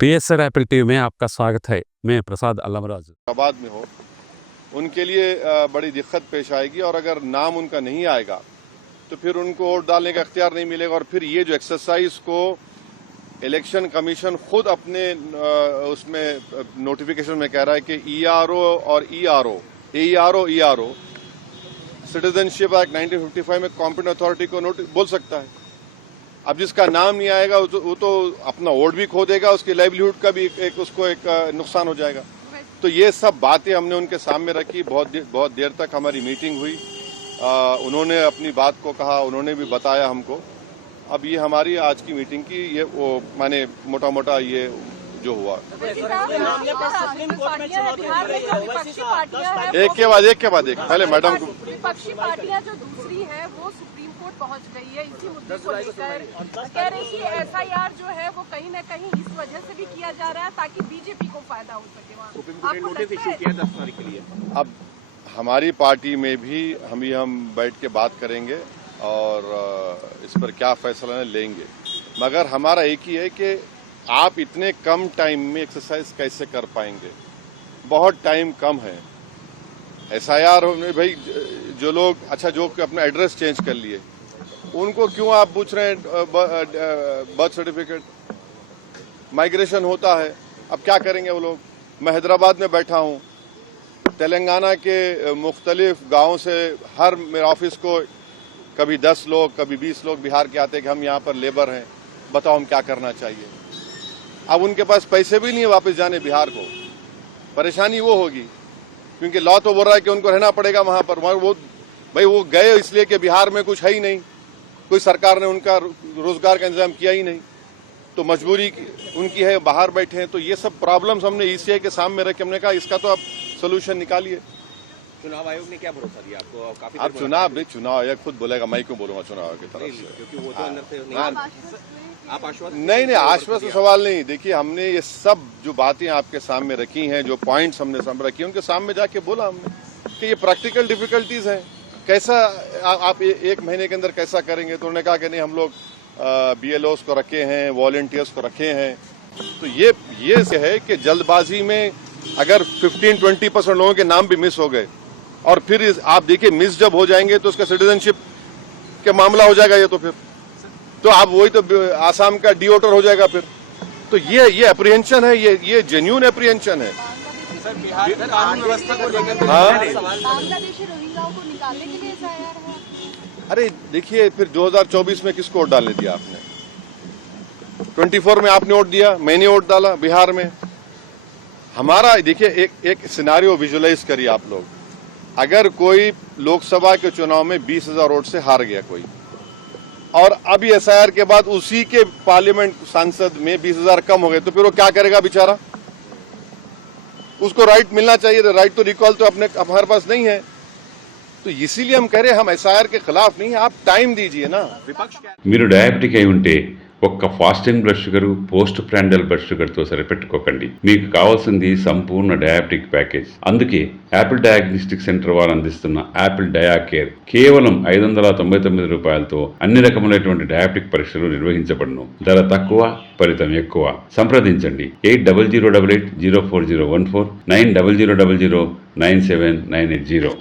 PSR Apple TV में आपका स्वागत है। मैं प्रसाद अल्लामराज। आबाद में हो उनके लिए बड़ी दिक्कत पेश आएगी और अगर नाम उनका नहीं आएगा तो फिर उनको वोट डालने का इख्तियार नहीं मिलेगा। और फिर ये जो एक्सरसाइज को इलेक्शन कमीशन खुद अपने उसमें नोटिफिकेशन में कह रहा है कि ईआरओ और ईआरओ सिटीजनशिप एक्ट 1955 में कॉम्पिटेंट अथॉरिटी को बोल सकता है। अब जिसका नाम नहीं आएगा वो तो अपना वोट भी खो देगा, उसकी लाइवलीहुड का भी उसको एक नुकसान हो जाएगा। तो ये सब बातें हमने उनके सामने रखी। बहुत देर तक हमारी मीटिंग हुई। उन्होंने अपनी बात को कहा, उन्होंने भी बताया हमको। अब ये हमारी आज की मीटिंग की ये वो माने मोटा मोटा ये जो हुआ। एक के बाद एक पहले मैडम को विपक्षी पार्टियां जो दूसरी है वो सुप्रीम कोर्ट पहुंच गई है इसी मुद्दे को लेकर। कह रही कि एफआईआर जो है वो कहीं न कहीं इस वजह से भी किया जा रहा है ताकि बीजेपी को फायदा हो सके। अब हमारी पार्टी में भी हम बैठ के बात करेंगे और इस पर क्या फैसला लेंगे। मगर हमारा एक ही है कि आप इतने कम टाइम में एक्सरसाइज कैसे कर पाएंगे। बहुत टाइम कम है। एसआईआर में भाई जो लोग जो अपना एड्रेस चेंज कर लिए उनको क्यों आप पूछ रहे हैं बर्थ सर्टिफिकेट। माइग्रेशन होता है, अब क्या करेंगे वो लोग। मैं हैदराबाद में बैठा हूँ, तेलंगाना के मुख्तलिफ गाँव से हर मेरे ऑफिस को कभी 10 लोग कभी 20 लोग बिहार के आते हैं कि हम यहाँ पर लेबर हैं, बताओ हम क्या करना चाहिए। अब उनके पास पैसे भी नहीं है वापस जाने बिहार को। परेशानी वो होगी क्योंकि लॉ तो बोल रहा है कि उनको रहना पड़ेगा वहां पर। वो गए इसलिए कि बिहार में कुछ है ही नहीं, कोई सरकार ने उनका रोजगार का इंतजाम किया ही नहीं, तो मजबूरी उनकी है, बाहर बैठे हैं। तो ये सब प्रॉब्लम्स हमने ईसीआई के सामने रखे। हमने कहा इसका तो आप सोल्यूशन निकालिए। चुनाव आयोग ने क्या भरोसा दिया आपको? काफी आप चुनाव आयोग खुद बोलेगा, मैं क्यों बोलूंगा चुनाव आयोग की तरफ से, क्योंकि वो तो अंदर से आप आश्वस्त नहीं आश्वस्त सवाल नहीं। देखिए हमने ये सब जो बातें आपके सामने रखी हैं, जो पॉइंट्स हमने सामने रखी हैं, उनके सामने जाके बोला हमने कि ये प्रैक्टिकल डिफिकल्टीज हैं। कैसा आप एक महीने के अंदर कैसा करेंगे। तो उन्होंने कहा कि नहीं हम लोग बीएलओस को रखे हैं, वॉलंटियर्स को रखे हैं। तो ये है कि जल्दबाजी में अगर 15-20% लोगों के नाम भी मिस हो गए और फिर आप देखिए मिस जब हो जाएंगे तो उसका सिटीजनशिप का मामला हो जाएगा। ये तो आप वही तो आसाम का डिओटर हो जाएगा फिर। तो ये अप्रीहेंशन है, ये जेन्युइन अप्रीहेंशन है। कानून व्यवस्था को लेकर बांग्लादेशी रोहिंग्याओं को निकालने के लिए एसआईआर है। अरे देखिए फिर 2024 में किसको वोट डालने दिया आपने? 24 में आपने वोट दिया, मैंने वोट डाला बिहार में। हमारा देखिए एक सिनारियो विजुअलाइज करिए आप लोग। अगर कोई लोकसभा के चुनाव में 20,000 वोट से हार गया कोई, और अभी एसआईआर के बाद उसी के पार्लियामेंट सांसद में 20,000 कम हो गए, तो फिर वो क्या करेगा बेचारा? उसको राइट मिलना चाहिए। राइट तो रिकॉल तो हमारे पास नहीं है। तो इसीलिए हम कह रहे हैं हम एसआईआर के खिलाफ नहीं है, आप टाइम दीजिए ना। विपक्ष మీరు డయాబెటిక్ అయి ఉంటే ఒక్క fasting blood sugar, post prandial blood షుగర్తో సరిపెట్టుకోకండి. మీకు కావాల్సింది సంపూర్ణ డయాబెటిక్ ప్యాకేజ్. అందుకే యాపిల్ డయాగ్నోస్టిక్ సెంటర్ వారు అందిస్తున్న యాపిల్ డయా కేర్ కేవలం 599 రూపాయలతో అన్ని రకములైనటువంటి డయాబెటిక్ పరీక్షలు నిర్వహించబడును. ధర తక్కువ, ఫలితం ఎక్కువ. సంప్రదించండి 8008804014 900000979880.